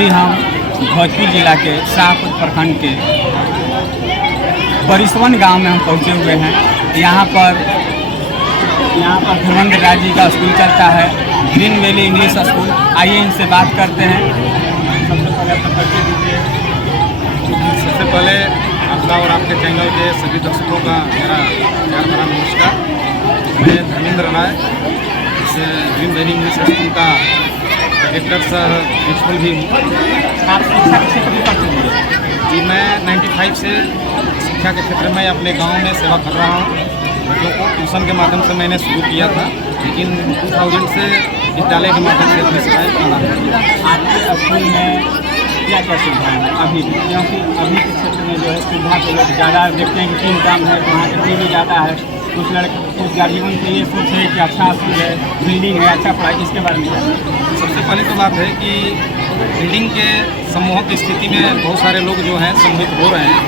अभी हम भोजपुर जिला के शाहपुर प्रखंड के बरिसवन गांव में हम पहुंचे हुए हैं। यहाँ पर धर्मेंद्र राज जी का स्कूल चलता है, ग्रीन वैली इंग्लिश स्कूल। आइए इनसे बात करते हैं। सबसे पहले अपना परिचय दीजिए। सबसे पहले आपका और आपके चैनल के सभी दर्शकों का मेरा प्यार भरा नमस्कार। मैं धर्मेंद्र राय, इस ग्रीन वैली इंग्लिश स्कूल का डायरेक्टर सह प्रिंसिपल भी हूँ। आप शिक्षा के क्षेत्र में करते हैं? जी, मैं 95 से शिक्षा के क्षेत्र में अपने गांव में सेवा कर रहा हूँ। बच्चों को ट्यूशन के माध्यम से मैंने शुरू किया था, लेकिन 2000 से विद्यालय के माध्यम से अपनी सेवाएँ कर रहा हूँ। आपके स्कूल में क्या क्या सुविधाएँ हैं अभी भी? क्योंकि अभी के क्षेत्र में जो है सुविधा के लोग ज़्यादा देखते हैं कि तीन काम है, तो वहाँ पर टी वी ज़्यादा है। कुछ गार्जियन के लिए सोच है कि अच्छा स्कूल है, बिल्डिंग है, अच्छा पढ़ाई, इसके बारे में क्या? सबसे पहली तो बात है कि बिल्डिंग के समूह की स्थिति में बहुत सारे लोग जो हैं सम्मिलित हो रहे हैं।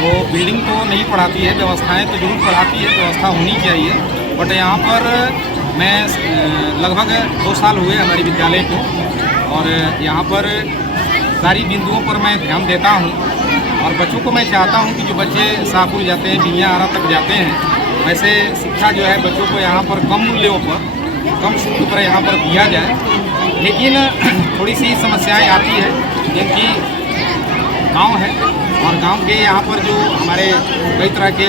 वो बिल्डिंग तो नहीं पढ़ाती है, व्यवस्थाएं तो जरूर पढ़ाती है, व्यवस्था होनी चाहिए। बट यहाँ पर मैं लगभग 2 साल हुए हमारे विद्यालय को, और यहाँ पर सारी बिंदुओं पर मैं ध्यान देता हूँ। और बच्चों को मैं चाहता हूँ कि जो बच्चे शाहपुर जाते हैं, बिहिया आरा तक जाते हैं, वैसे शिक्षा जो है बच्चों को यहाँ पर कम मूल्यों पर, कम शुल्क पर यहाँ पर दिया जाए। लेकिन थोड़ी सी समस्याएं आती है, क्योंकि गांव है और गांव के यहाँ पर जो हमारे कई तरह के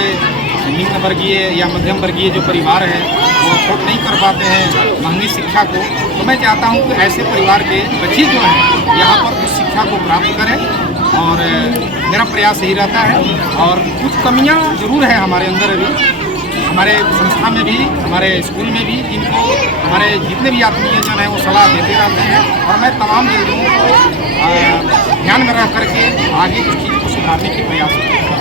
निम्न वर्गीय या मध्यम वर्गीय जो परिवार हैं, वो अफोर्ड नहीं कर पाते हैं महंगी शिक्षा को। तो मैं चाहता हूँ कि ऐसे परिवार के बच्चे जो हैं यहाँ पर उस शिक्षा को प्राप्त करें, और मेरा प्रयास यही रहता है। और कुछ कमियाँ ज़रूर है हमारे अंदर अभी, हमारे संस्था में भी, हमारे स्कूल में भी, जिनको हमारे जितने भी आत्मीयजन हैं वो सलाह देते रहते हैं। और मैं तमाम बिंदुओं को ध्यान में रख करके आगे इस चीज़ को सुधारने की प्रयास करता हूँ।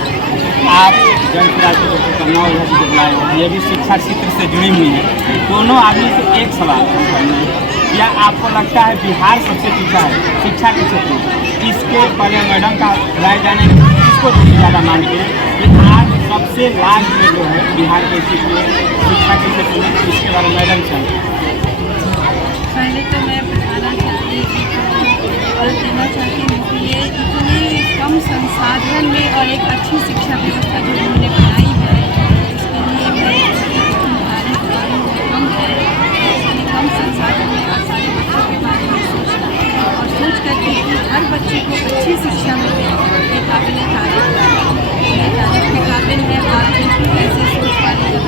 आप जनता के जो बुलाए हैं, ये भी शिक्षा क्षेत्र से जुड़ी हुई है। दोनों आदमी से एक सवाल करना है, क्या आपको लगता है बिहार सबसे पीछा है शिक्षा के क्षेत्र में? इसके पहले मैडम का राय जाने इसको ज़्यादा मानते हैं कि आज सबसे लाभ में जो है बिहार के शिक्षा के क्षेत्र में, इसके बारे में मैडम चाहिए। पहले तो मैं बताना चाहती और देना चाहती हूँ कि ये इतने कम संसाधन में और एक अच्छी शिक्षा व्यवस्था जो उन्होंने बनाई है, उसके लिए मैं कम है, कम संसाधन में और सारे बच्चों के बारे में सोचना और सोच करके कि हर बच्चे को अच्छी शिक्षा मिले, ये काबिल तारीफ के काबिल है। और बिल्कुल ऐसे सोच वाले जब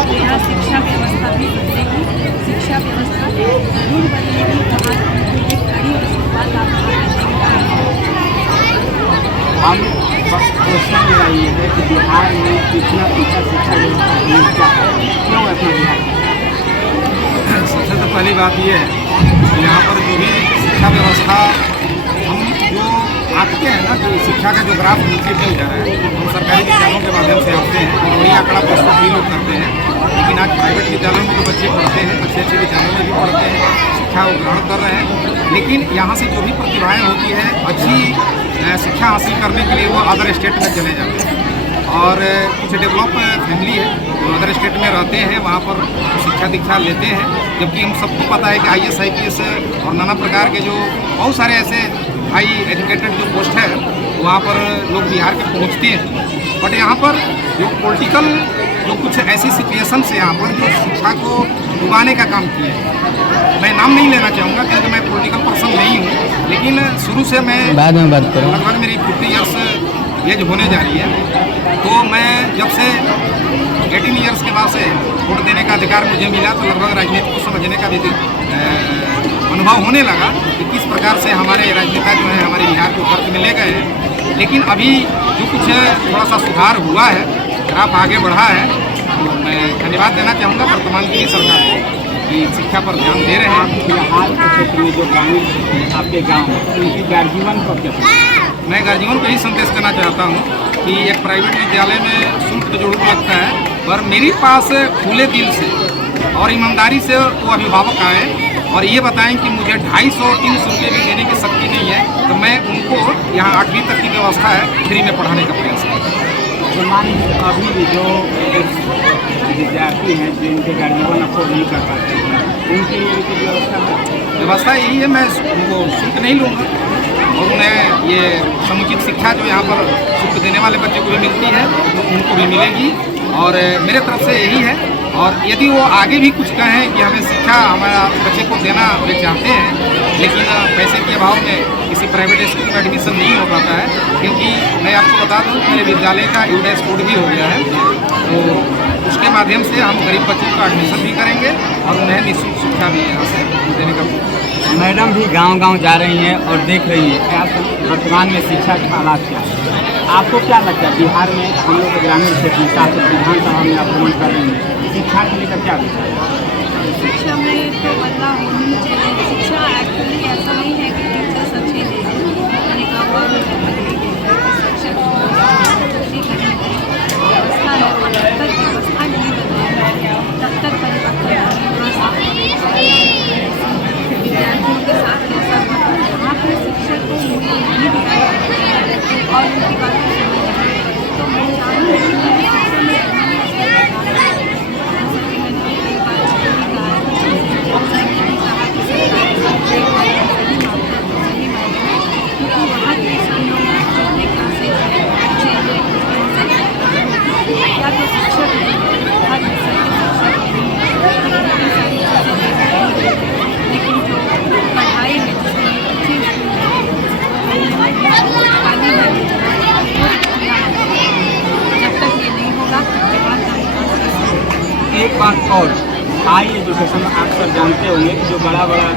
तो यहाँ शिक्षा व्यवस्था भी बदलेगी, शिक्षा व्यवस्था जरूर बदलेगी। वहाँ एक बड़ी बात आप हम बस क्वेश्चन ये है कि बिहार में कितना पीछा शिक्षा व्यवस्था क्यों अपना बिहार? सबसे तो पहली बात ये है कि यहाँ पर जो भी शिक्षा व्यवस्था हम जो आंकते हैं ना, जो शिक्षा का जो ग्राफ नीचे चल जा रहा है, हम सरकारी विद्यालयों के माध्यम से आते हैं, वही आंकड़ा प्रस्तुत भी लोग करते हैं। लेकिन आज प्राइवेट विद्यालयों में जो बच्चे पढ़ते हैं, अच्छे अच्छे विद्यालयों में भी पढ़ते हैं, शिक्षा वो ग्रहण कर रहे हैं। लेकिन यहाँ से जो भी प्रतिभाएँ होती है अच्छी शिक्षा हासिल करने के लिए वो अदर स्टेट में चले जाते हैं। और कुछ डेवलप फैमिली है जो अदर स्टेट में रहते हैं, वहाँ पर शिक्षा दीक्षा लेते हैं। जबकि हम सबको पता है कि IAS IPS और नाना प्रकार के जो बहुत सारे ऐसे हाई एजुकेटेड जो पोस्ट है, वहाँ पर लोग बिहार के पहुँचते हैं। बट यहाँ पर जो पॉलिटिकल जो कुछ ऐसी सिचुएशन से यहाँ पर जो शिक्षा को डुबाने का काम किया है, मैं नाम नहीं लेना चाहूँगा क्योंकि मैं पॉलिटिकल पर्सन नहीं हूँ, लेकिन शुरू से मैं बाद में बात करूँ, लगभग मेरी 50 ईयर्स एज होने जा रही है। तो मैं जब से 18 ईयर्स के बाद से वोट देने का अधिकार मुझे मिला, तो लगभग राजनीति को समझने का भी अनुभव होने लगा कि किस प्रकार से हमारे राजनेता जो है हमारे बिहार को कर्ज में ले गए हैं। लेकिन अभी जो कुछ थोड़ा सा सुधार हुआ है, ग्राफ आगे बढ़ा है, तो मैं धन्यवाद देना चाहूँगा वर्तमान की सरकार को कि शिक्षा पर ध्यान दे रहे हैं। बिहार के क्षेत्र में जो ग्रामीण आपके गाँव है, उनकी गार्जियन को क्या? मैं गार्जियन को यही संदेश देना चाहता हूँ कि एक प्राइवेट विद्यालय में शुल्क तो जरूर लगता है, पर मेरे पास खुले दिल से और ईमानदारी से वो अभिभावक आए और ये बताएं कि मुझे 250-300 रुपये भी देने की शक्ति नहीं है, तो मैं उनको यहाँ 8वीं तक की व्यवस्था है फ्री में पढ़ाने का प्रयास करूँ। तो मान लीजिए अभी भी जो विद्यार्थी हैं जिनके गार्जियन अफोर्ड नहीं कर पाते हैं, उनके लिए भी कुछ व्यवस्था है? व्यवस्था यही है, मैं उनको शुल्क नहीं लूँगा और उन्हें ये समुचित शिक्षा जो यहाँ पर शुल्क देने वाले बच्चे को भी मिलती है तो उनको भी मिलेगी। और मेरे तरफ से यही है। और यदि वो आगे भी कुछ कहें कि हमें शिक्षा हमारा बच्चे को देना वे चाहते हैं, लेकिन पैसे के अभाव में किसी प्राइवेट स्कूल में एडमिशन नहीं हो पाता है, क्योंकि मैं आपको बता दूँ मेरे विद्यालय का यूडेस कोड भी हो गया है, तो उसके माध्यम से हम गरीब बच्चों का एडमिशन भी करेंगे और उन्हें निःशुल्क शिक्षा भी यहाँ से देने का। मैडम भी गांव-गांव जा रही हैं और देख रही हैं क्या वर्तमान में शिक्षा के हालात क्या है। आपको क्या लगता है बिहार में हम लोग ग्रामीण क्षेत्र में साथ विधानसभा में आप भ्रमण कर रही हैं, शिक्षा को लेकर क्या विचार है? शिक्षा में तो बदलाव होनी चाहिए। शिक्षा एक्चुअली ऐसा नहीं है कि टीचर्स अच्छे नहीं हैं, मैंने कहा शिक्षक व्यवस्था है और जब तक व्यवस्था नहीं बदलेगी तब तक परिवर्तन विद्यार्थियों के साथ कैसा वहाँ पर शिक्षक को मूल्य नहीं दिया जाता और उनकी बातें सुनी जाती है। तो मैं चाहूँगी कि शिक्षा में एक बात और, हाई एजुकेशन में अक्सर जानते होंगे कि जो बड़ा बड़ा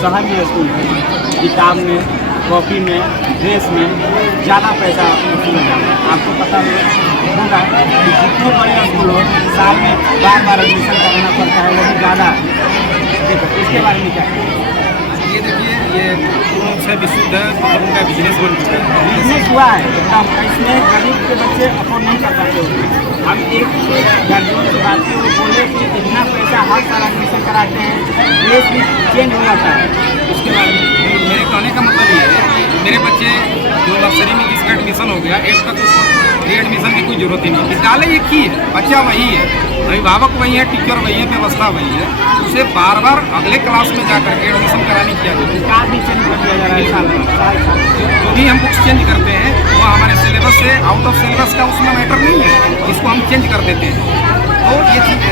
शहर में स्कूल है, किताब में, कॉपी में, ड्रेस में ज़्यादा पैसा वसूला जाता है। आपको पता होगा कि जितने बड़े स्कूल हो साल में बार बार एडमिशन कराना पड़ता है, वो भी ज़्यादा। इसके बारे में क्या है? ये देखिए, ये पूर्ण से विशुद्ध है, मतलब उनका बिजनेस बन चुका है। बिजनेस हुआ है एकदम, इसमें गरीब के बच्चे अफोर्ड नहीं कर पाते होंगे। हम एक गार्जियन से बात की, वो बोले कि इतना पैसा हर साल एडमिशन कराते हैं, ड्रेस भी चेंज हो जाता है। इसके बारे में मेरे कहने का मतलब ये है कि मेरे बच्चे जो नर्सरी में जिसका एडमिशन हो गया 8 तक, उसको री एडमिशन की कोई जरूरत ही नहीं। विद्यालय एक ही है, बच्चा वही है, अभिभावक वही है, टीचर वही है, व्यवस्था वही है। उसे बार बार अगले क्लास में जा करके एडमिशन कराने की जरूरत है। कार्ड भी चेंज कर दिया जा रहा है साल। जो भी हम बुक्स चेंज करते हैं वो हमारे सिलेबस से आउट ऑफ सिलेबस का उसमें मैटर नहीं है, इसको हम चेंज कर देते हैं। तो ये चीज़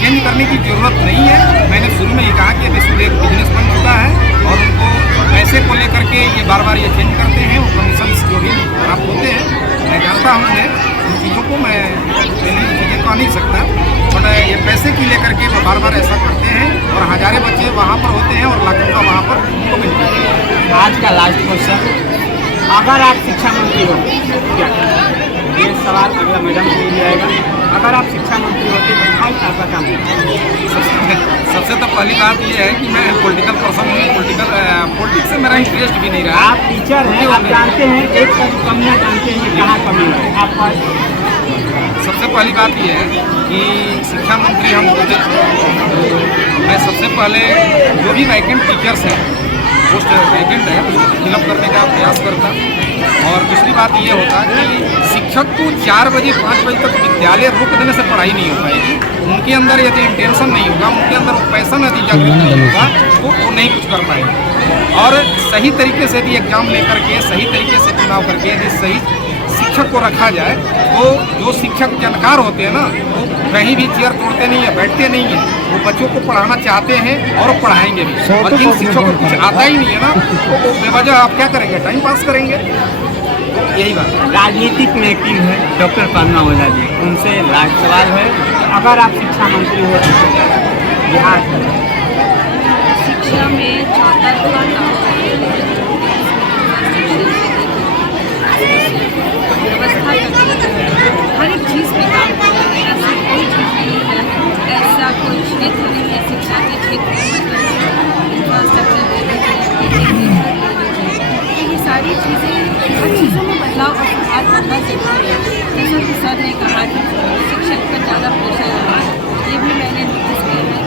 चेंज करने की ज़रूरत नहीं है। मैंने शुरू में ही कहा कि अभी शुरू एक बिजनेस बन चुका है और उनको पैसे को लेकर के ये बार बार ये चेंज करते हैं, वो कमीशन जो भी प्राप्त होते हैं। मैं जानता हूँ उन चीज़ों को, मैं चीज़ें कह नहीं सकता, बट ये पैसे की लेकर के वो बार बार ऐसा करते हैं और हज़ारों बच्चे वहाँ पर होते हैं और लाखों का वहाँ पर उनको मिलता है। आज का लास्ट क्वेश्चन, अगर आप शिक्षा मंत्री होते क्या करें? ये सवाल अगला मैडम से भी आएगा। अगर आप शिक्षा मंत्री होते तो कौन आपका काम है? सबसे तो पहली बात ये है कि मैं पॉलिटिकल पर्सन हूँ, पॉलिटिक्स से मेरा इंटरेस्ट भी नहीं रहा। आप टीचर हैं, आप जानते हैं एक कमियाँ जानते हैं कहाँ कमी है आपका। सबसे पहली बात यह है कि शिक्षा मंत्री हम होते तो मैं सबसे पहले जो भी वैकेंट टीचर्स हैं, पोस्ट वैकेंट है, उसको फिलअप करने का प्रयास करता। और दूसरी बात ये होता कि शिक्षक को 4 बजे 5 बजे तक विद्यालय रोक देने से पढ़ाई नहीं हो पाएगी। उनके अंदर यदि इंटेंशन नहीं होगा, उनके अंदर वो पैसा यदि जागृत नहीं होगा तो वो नहीं कुछ कर पाएगा। और सही तरीके से यदि एग्जाम लेकर के सही तरीके से चुनाव करके यदि सही शिक्षक को रखा जाए तो जो शिक्षक जानकार होते हैं ना, वो कहीं भी चेयर तोड़ते नहीं है, बैठते नहीं है, वो बच्चों को पढ़ाना चाहते हैं और पढ़ाएंगे भी। और जिन शिक्षकों को कुछ आता ही नहीं है ना, तो वो बेवजह आप क्या करेंगे, टाइम पास करेंगे। यही बात। राजनीतिक में एक्टिव है डॉक्टर पन्ना ओझा जी, उनसे लास्ट सवाल है, अगर आप शिक्षा मंत्री हो बिहार शिक्षा में चौतरफा व्यवस्था हर एक चीज़ पे काम कर रहे हैं। ऐसा कोई चीज़ नहीं है, ऐसा कोई क्षेत्र नहीं है शिक्षा के क्षेत्र में इंफ्रास्ट्रक्चर ये सारी चीज़ें, हर चीज़ों में बदलाव और सुधार करना जरूरी है। जैसा कि सर ने कहा कि शिक्षक पर ज़्यादा प्रेशर है, ये भी मैंने नोटिस किया है।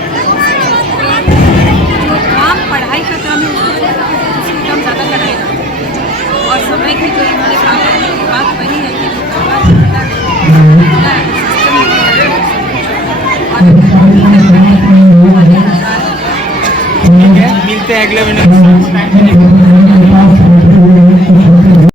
शिक्षक पे जो काम पढ़ाई का काम है उसको अगले वीडियो